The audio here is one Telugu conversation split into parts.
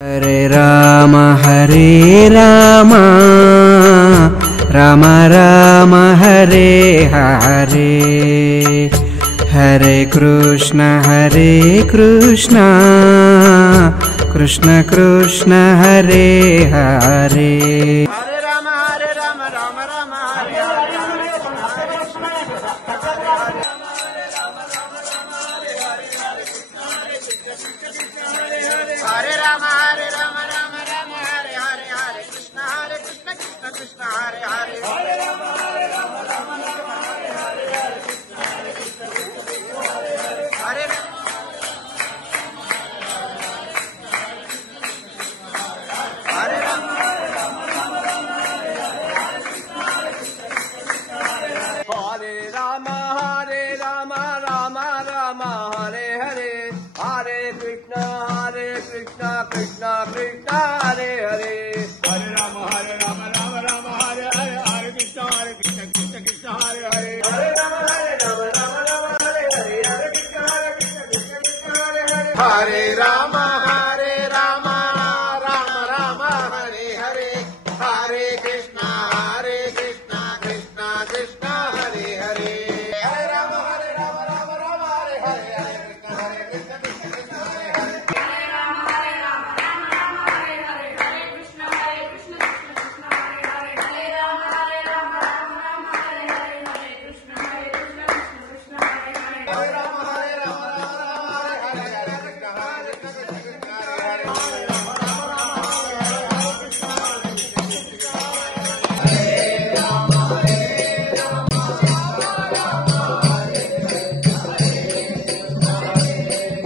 हरे राम राम राम हरे हरे, हरे कृष्ण कृष्ण कृष्ण हरे हरे। हरे राम राम राम हरे हरे, हरे राम राम हरे हरे, हरे कृष्ण कृष्ण कृष्ण हरे हरे, हरे राम राम हरे हरे, हरे कृष्ण कृष्ण हरे हरे। राम राम हरे हरे, हरे कृष्ण कृष्ण कृष्ण हरे हरे, हरे राम राम हरे हरे, हरे कृष्ण कृष्ण कृष्ण हरे हरे, हरे राम राम हरे हरे, हरे कृष्ण कृष्ण कृष्ण हरे हरे, हरे राम राम राम हरे हरे, हरे कृष्ण कृष्ण कृष्ण हरे हरे, हरे राम राम हरे हरे, हरे कृष्ण कृष्ण कृष्ण हरे हरे,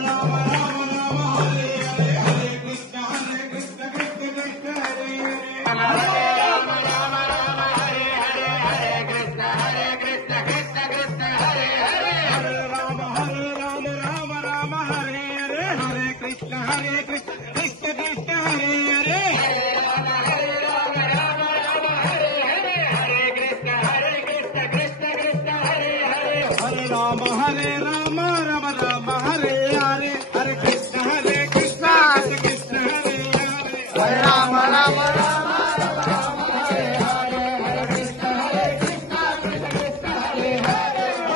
हरे राम राम हरे हरे, हरे कृष्ण कृष्ण कृष्ण हरे हरे, हरे राम राम हरे हरे,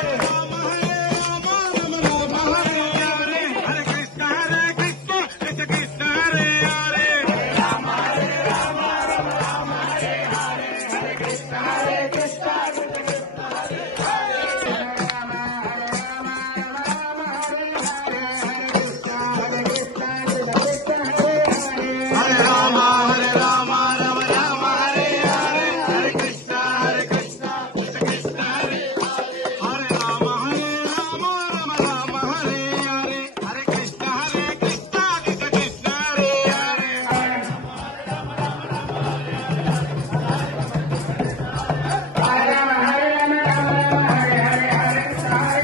हरे कृष्ण कृष्ण कृष्ण हरे हरे,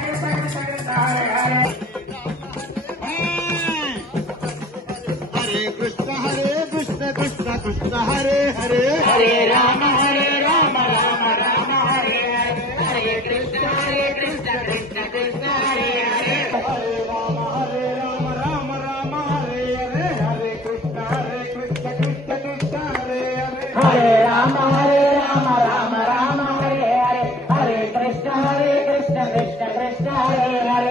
हरे राम राम हरे हरे, हरे कृष्ण कृष्ण हरे हरे, हरे राम हरे हरे, हरे राम राम हरे हरे, हरे कृष्ण कृष्ण कृष्ण हरे हरे, हरे राम राम हरे हरे, हरे कृष्ण कृष्ण कृष्ण हरे हरे, हरे राम राम हरे हरे, हरे कृष्ण कृष्ण कृष्ण हरे हरे।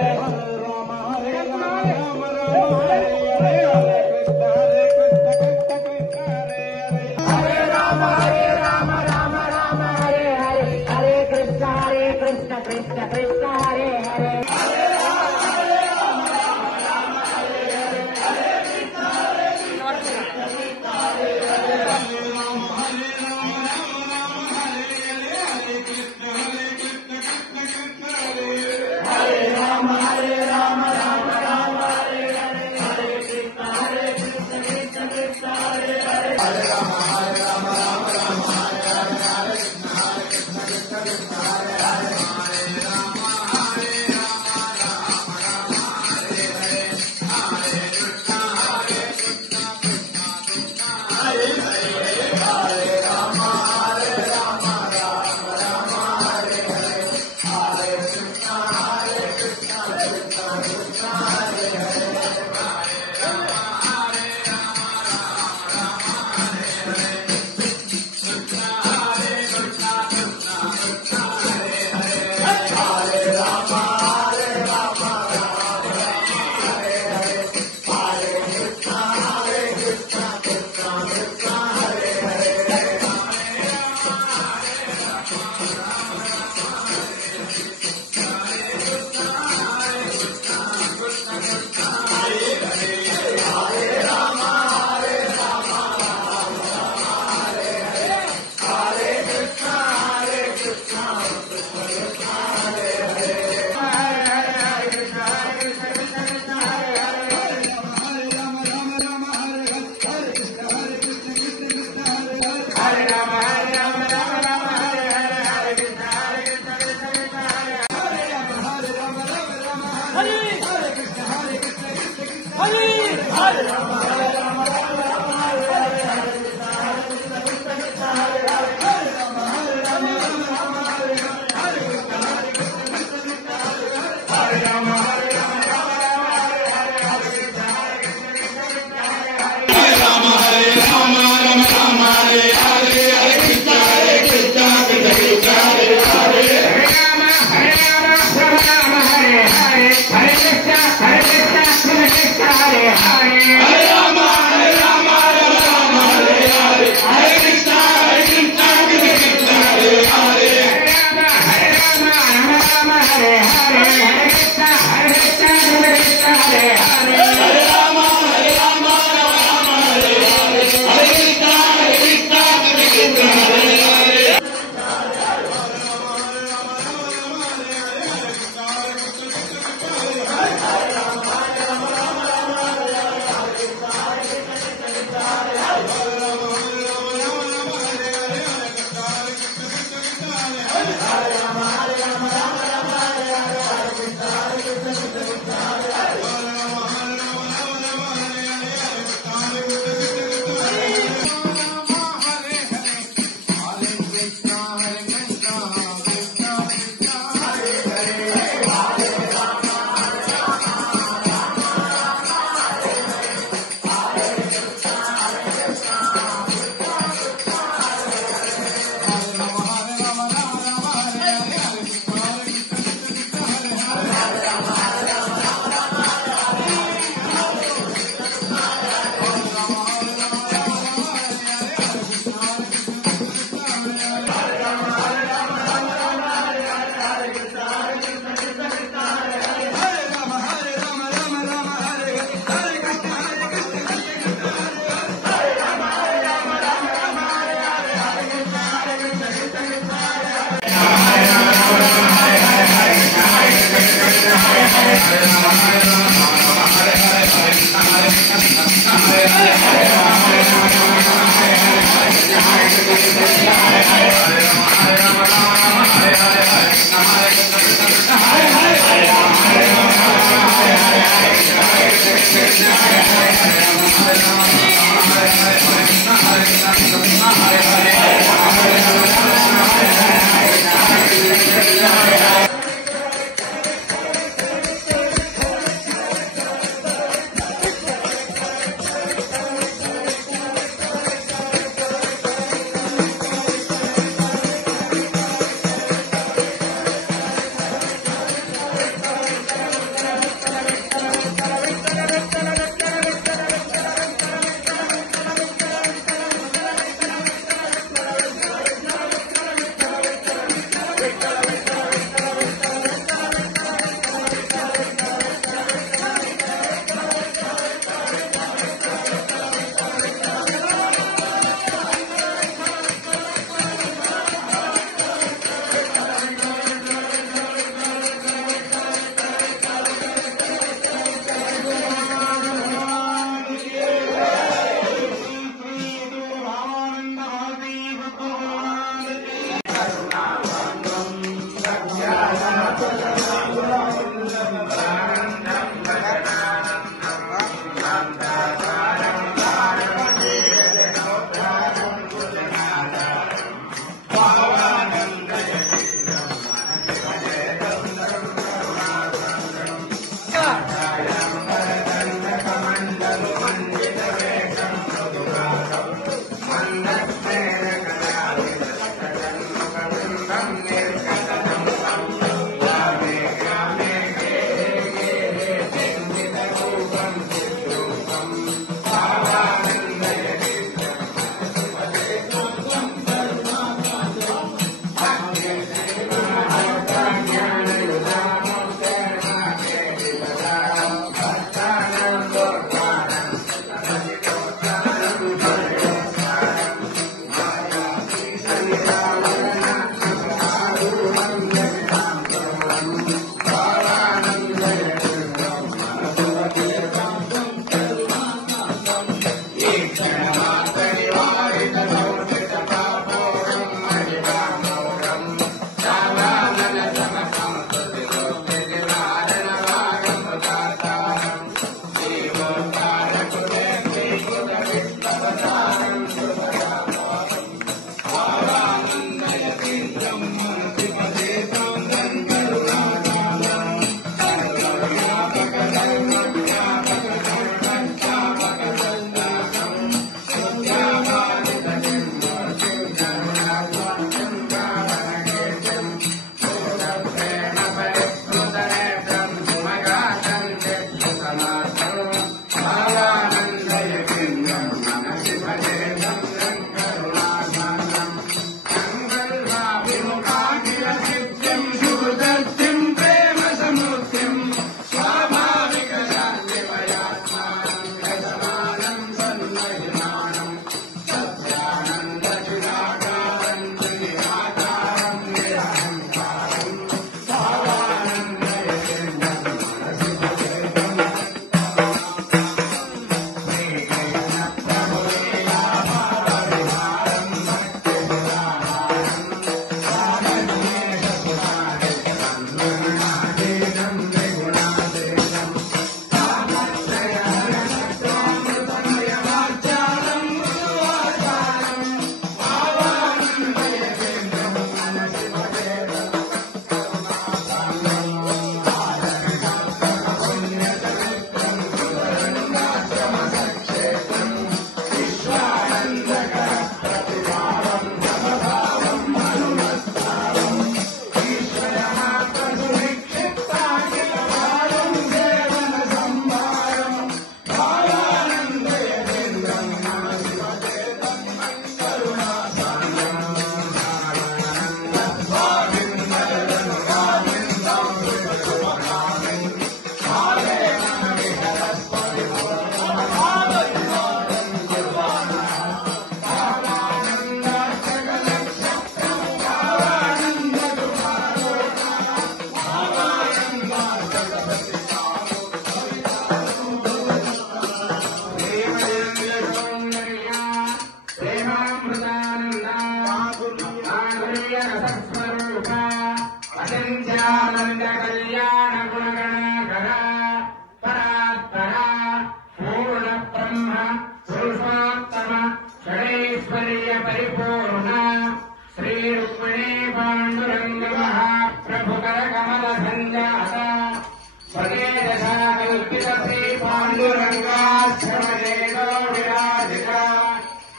पाण्डुरङ्गाश्रमदेवो विराजिता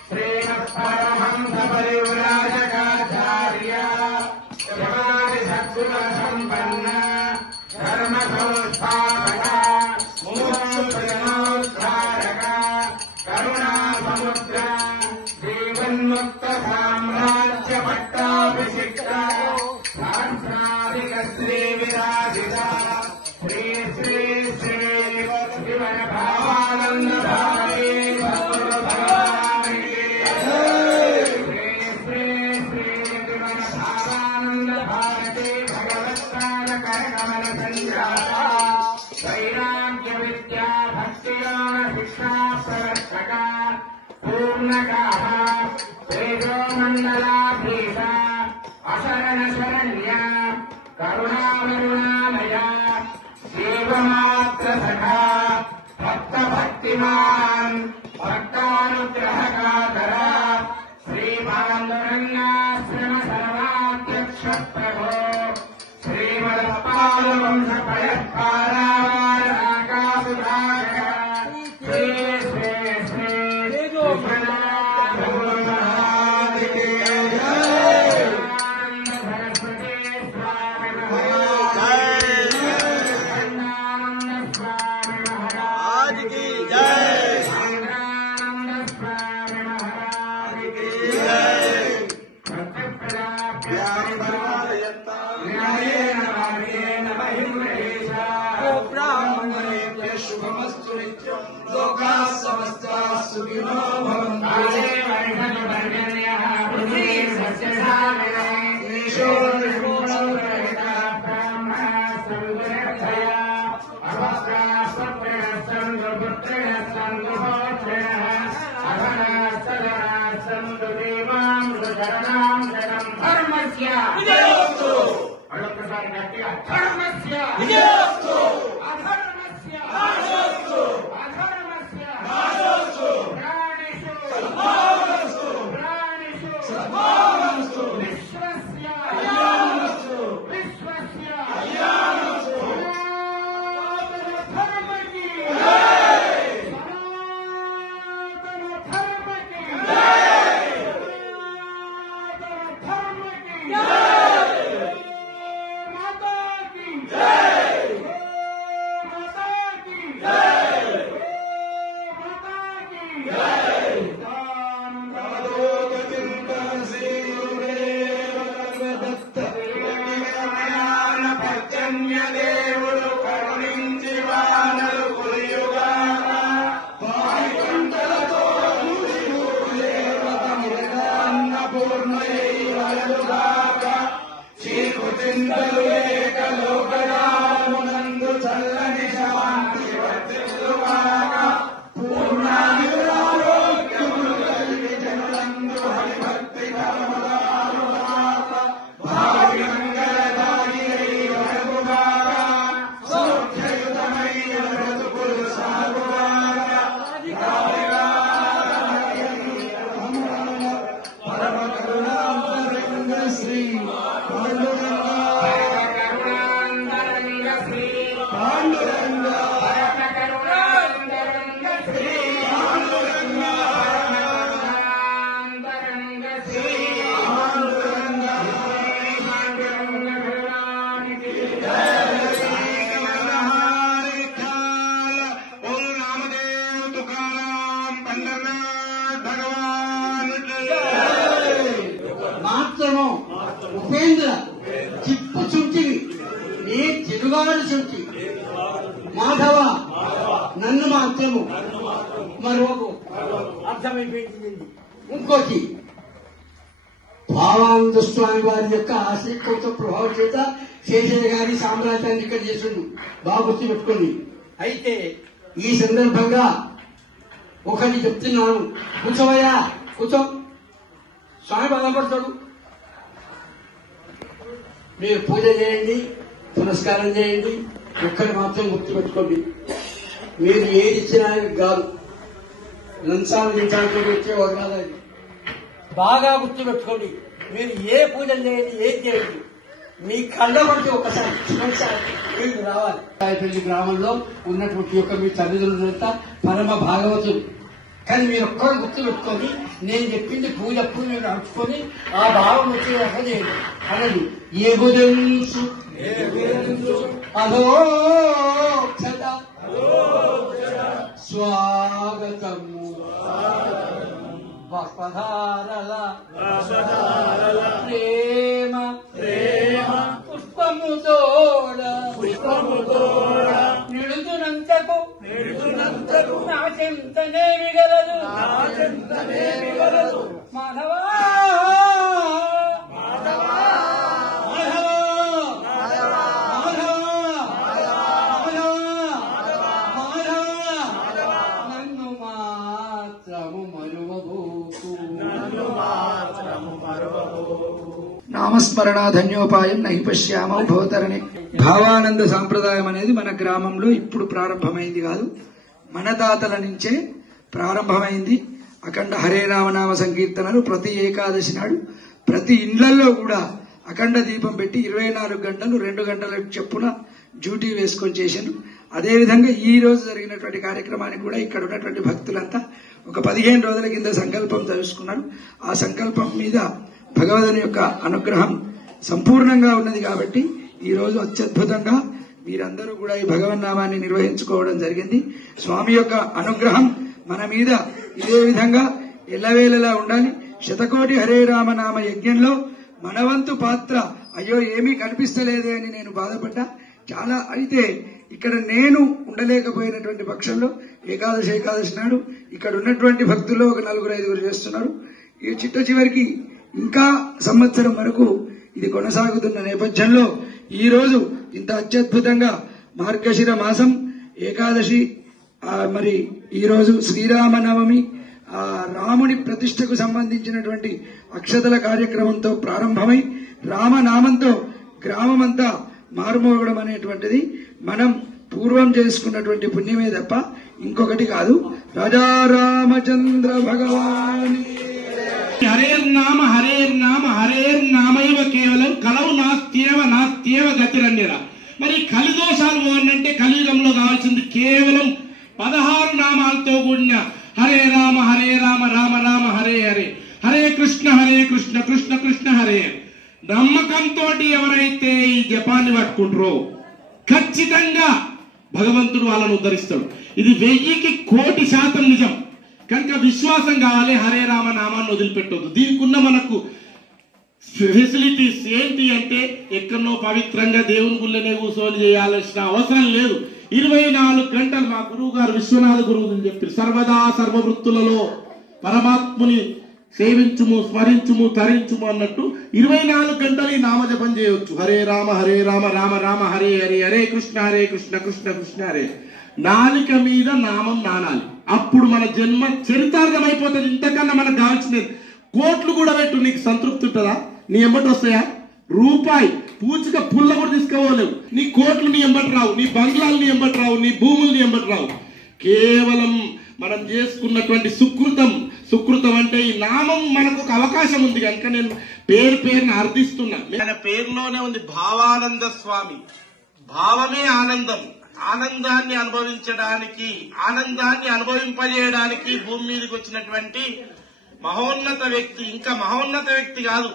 श्रीमत्परमहंसपरिव्राजकाचार्य समाधिसद्गुणसम्पन्न धर्मसंस्थापक मुमुक्षुजनोद्धारक करुणासमुद्र श्रीमन्मुक्तसाम्राज्यपट्टाभिषिक्त सहस्राधिक श्रीविराजिता श्री श्री श्री श्रीवरभावानन्द भारती भगवान् की श्री श्री श्री श्रीवरभावानन्द भारती भगवत्पाद करकमल संजाता वैराग्य विद्या भक्तियोन शिक्षा प्रवर्तक पूर्णकाः तेजोमण्डलाधीश अशरण शरण्य करुणामरुणामय शिवमात्र सखा भक्त भक्तिमान् भक्तानुग्रहकातर श्रीपाण्डुरङ्गाश्रम सर्वाध्यक्ष प्रभो श्रीमदपालवंश पयत्कारावारकासुधारक श्री श्री श्री विश्वनाथ महाराज की जय सरस्वती स्वामी महाराज आज की जय संग्रानंद स्वामी महाराज की न्यायेन मार्गेण महिम्रेषा ब्राह्मणेभ्य शुभमस्तु नित्यं लोकाः समस्ताः सुखिनो भवन्तु काले वर्षवर्जन्यः पृथ्वी सस्यशालिनी ईशो निर्मूलरहिता ब्राह्मणः सन्निर्भया अभद्राः सत्रिणः सन्तु पुत्रिणः सन्तु पौत्रिणः अधनाः सदनाः सन्तु देवामृतरणां जनं धर्मस्य विजयोस्तु अडोकसारि गट्टिगा धर्मस्य विजयोस्तु अधर्मस्य नाशोस्तु अधर्मस्य नाशोस्तु प्राणिषु सद्भावनस्तु प्राणिषु सद्भावनस्तु विश्वस्य कल्याणमस्तु विश्वस्य कल्याणमस्तु सनातन धर्म की जय सनातन धर्म की जय सनातन धर्म की जय माता की जय माता की जय माता की जय दान तदोपचिन्तन श्रीगुरुदेव सर्वदत्त జ్ఞాన పర్జన్య దేవుడు కరుణించి వానలు కురియుగాక పారికంటలతో అన్నపూర్ణయై వలదుగాక చీకు చింతలు లేక లోకరామునందు చల్లని శాంతి వర్ధిల్లుగాక పూర్ణాయురారోగ్యములు కలిగి జనులందు హరిభక్తి కర్మదారుగాక భాగ్యమంగళదాయి వరగుగాక సౌఖ్యయుతమై బ్రతుకులు సాగుగాక పరమ కరుణాంతరంగ శ్రీ పాండురంగ కరుణాంతరంగ శ్రీ పాండురంగ కరుణాంతరంగ శ్రీ పాండురంగ కరుణాంతరంగ శ్రీ పాండురంగ పాండురంగ భగవానికి ओम नामदेव तुकाराम पंडरनाथ भगवान की మాత్రము ఉపేంద్ర చిప్పు చుంటివి నీ తిరుగాడు చుంటి మాధవ నన్ను మాత్రము మరొక అర్థమైపోయింది. ఇంకోటి భావానంద స్వామి వారి యొక్క ఆశీర్వత ప్రభావం చేత శేషయ్య గారి సామ్రాజ్యాన్ని ఇక్కడ చేసిండు. బాగా గుర్తు పెట్టుకోండి. అయితే ఈ సందర్భంగా ఒకటి చెప్తున్నాను. కూర్చోవయ్యా, కూర్చో. స్వామి బాధపడతాడు. మీరు పూజ చేయండి, పునస్కారం చేయండి. ఒక్కటి మాత్రం గుర్తుపెట్టుకోండి, మీరు ఏది ఇచ్చినా ఆయనకు కాదు, లంచాలు లించాలతో పెట్టేవాడు కాదు ఆయన. బాగా గుర్తుపెట్టుకోండి. మీరు ఏ పూజలు చేయండి, ఏది చేయండి, మీ కళ్ళ వంటి ఒకసారి మీరు రావాలి. రాయపల్లి గ్రామంలో ఉన్నటువంటి యొక్క మీ తల్లిదండ్రులంతా పరమ భాగవతులు. కానీ మీరు ఒక్కరు గుర్తు పెట్టుకొని నేను చెప్పింది పూజ మీరు నడుచుకొని ఆ భావం వచ్చేదాకా చేయండి. అలాగే ఏ గురించి అదో స్వాగతము బాష్పధారల ప్రేమ పుష్పముతోడ నిడుతునంతకు నా చింతనే విగలదు మాధవా నన్ను మాత్రము మరువబోకు. నామస్మరణ ధన్యోపాయం నహి పశ్యామో భవతరణి. భావానంద సాంప్రదాయం అనేది మన గ్రామంలో ఇప్పుడు ప్రారంభమైంది కాదు, మన తాతల నుంచే ప్రారంభమైంది. అఖండ హరే రామనామ సంకీర్తనలు ప్రతి ఏకాదశి నాడు ప్రతి ఇండ్లలో కూడా అఖండ దీపం పెట్టి 24 గంటలు 2 గంటల చెప్పున డ్యూటీ వేసుకొని చేశాను. అదేవిధంగా ఈ రోజు జరిగినటువంటి కార్యక్రమానికి కూడా ఇక్కడ ఉన్నటువంటి భక్తులంతా ఒక 15 రోజుల కింద సంకల్పం తెలుసుకున్నారు. ఆ సంకల్పం మీద భగవదుని యొక్క అనుగ్రహం సంపూర్ణంగా ఉన్నది కాబట్టి ఈ రోజు అత్యద్భుతంగా మీరందరూ కూడా ఈ భగవన్నామాన్ని నిర్వహించుకోవడం జరిగింది. స్వామి యొక్క అనుగ్రహం మన మీద ఇదే విధంగా ఎల్లవేళలా ఉండాలి. శతకోటి హరే రామనామ యజ్ఞంలో మనవంతు పాత్ర అయ్యో ఏమీ కనిపిస్తలేదే అని నేను బాధపడ్డా చాలా. అయితే ఇక్కడ నేను ఉండలేకపోయినటువంటి పక్షంలో ఏకాదశి నాడు ఇక్కడ ఉన్నటువంటి భక్తుల్లో ఒక 4-5 చేస్తున్నారు. ఈ చిట్ట చివరికి ఇంకా సంవత్సరం వరకు ఇది కొనసాగుతున్న నేపథ్యంలో ఈ రోజు ఇంత అత్యద్భుతంగా మార్గశిర మాసం ఏకాదశి, మరి ఈ రోజు శ్రీరామనవమి, రాముని ప్రతిష్టకు సంబంధించినటువంటి అక్షతల కార్యక్రమంతో ప్రారంభమై రామనామంతో గ్రామమంతా మారుమోగడం అనేటువంటిది మనం పూర్వం చేసుకున్నటువంటి పుణ్యమే తప్ప ఇంకొకటి కాదు. రాజా రామచంద్ర భగవాన్ హరేర్నామ హరేర్నామ హరేర్నామైవ కేవలం కలవు నాస్త్యేవ గతిరండిరా. మరి కలిదోషాలు పోవాలంటే కలియుగంలో కావాల్సింది కేవలం 16 నామాలతో కూడిన హరే రామ రామ రామ హరే హరే, హరే కృష్ణ కృష్ణ కృష్ణ హరే. నమ్మకంతో ఎవరైతే ఈ జపాన్ని పట్టుకుంటారో ఖచ్చితంగా భగవంతుడు వాళ్ళను ఉద్ధరిస్తాడు. ఇది 1000% నిజం. కనుక విశ్వాసం కావాలి. హరే రామ నామాన్ని వదిలిపెట్టవద్దు. దీనికి ఉన్న మనకు ఫెసిలిటీస్ ఏంటి అంటే ఎక్కడో పవిత్రంగా దేవుని గుళ్ళనే కూర్చొని చేయాల్సిన అవసరం లేదు. 24 గంటలు మా గురువు గారు విశ్వనాథ గురువు అని చెప్పి సర్వదా సర్వవృత్తులలో పరమాత్ముని సేవించుము, స్మరించుము, తరించుము అన్నట్టు 24 గంటలు ఈ నామజపం చేయవచ్చు. హరే రామ రామ రామ హరే హరే, హరే కృష్ణ కృష్ణ కృష్ణ హరే. నాలిక మీద నామం నానాలి. అప్పుడు మన జన్మ చరితార్థం అయిపోతుంది. ఇంతకన్నా మనకు కావాల్సినది కోట్లు కూడా పెట్టు, నీకు సంతృప్తి ఉంటుందా? నీ ఎంబటి వస్తాయా? రూపాయి పూచిక పుల్ల కూడా తీసుకోలేవు. నీ కోట్లు నీ ఎంబటి రావు, నీ బంగ్లాలు నీ ఎంబటి రావు, నీ భూములు నీ ఎంబటి రావు. కేవలం మనం చేసుకున్నటువంటి సుకృతం అంటే ఈ నామం మనకు ఒక అవకాశం ఉంది కనుక నేను పేరుని అర్థిస్తున్నా. ఆయన పేరులోనే ఉంది భావానంద స్వామి. భావమే ఆనందం. ఆనందాన్ని అనుభవించడానికి, ఆనందాన్ని అనుభవింపజేయడానికి భూమి మీదకి వచ్చినటువంటి మహోన్నత వ్యక్తి. ఇంకా మహోన్నత వ్యక్తి కాదు,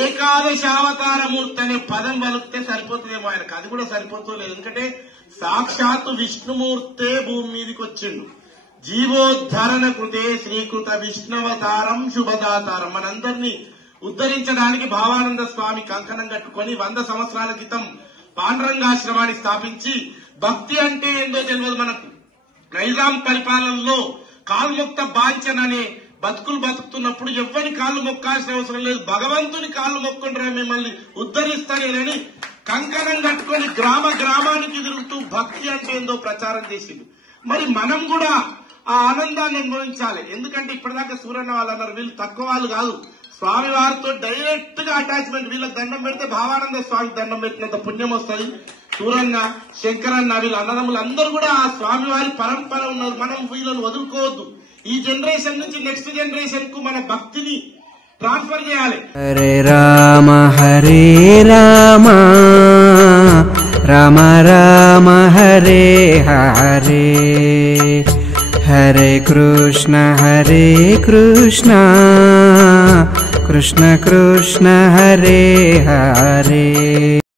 ఏకాదశావతారమూర్తి అనే పదం పలికితే సరిపోతుందేమో ఆయనకు. అది కూడా సరిపోతలేదు. ఎందుకంటే సాక్షాత్తు విష్ణుమూర్తే భూమి మీదకి వచ్చిండు. జీవోద్ధరణ కృతే శ్రీకృత విష్ణువతారం శుభదాతారం. మనందరినీ ఉద్ధరించడానికి భావానంద స్వామి కంకణం కట్టుకొని 100 సంవత్సరాల క్రితం పాండురంగాశ్రమాన్ని స్థాపించి, భక్తి అంటే ఏందో తెలియదు మనకు. నైజాం పరిపాలనలో కాల్ముక్త బాంఛన్ అనే బతుకుతున్నప్పుడు ఎవరి కాళ్ళు మొక్కాల్సిన అవసరం లేదు, భగవంతుని కాళ్ళు మొక్కుంటారా మిమ్మల్ని ఉద్ధరిస్తానేనని కంకణం కట్టుకొని గ్రామానికి తిరుగుతూ భక్తి అంటే ఏందో ప్రచారం చేసిండు. మరి మనం కూడా ఆ ఆనందాన్ని అనుభవించాలి. ఎందుకంటే ఇప్పటిదాకా సూరన్న వాళ్ళు అన్నారు, వీళ్ళు తక్కువ వాళ్ళు కాదు, స్వామి వారితో డైరెక్ట్ గా అటాచ్మెంట్. వీళ్ళకి దండం పెడితే భావానంద స్వామికి దండం పెట్టినంత పుణ్యం వస్తుంది. సూరన్న, శంకరన్న, వీళ్ళ అన్నదమ్ములు అందరూ కూడా ఆ స్వామి వారి పరంపర ఉన్నారు. మనం వీళ్ళని వదులుకోవద్దు. ఈ జనరేషన్ నుంచి నెక్స్ట్ జనరేషన్ కు మన భక్తిని ట్రాన్స్ఫర్ చేయాలి. హరే రామ రామ రామ హరే హరే హరే కృష్ణ కృష్ణ కృష్ణ హరే హరే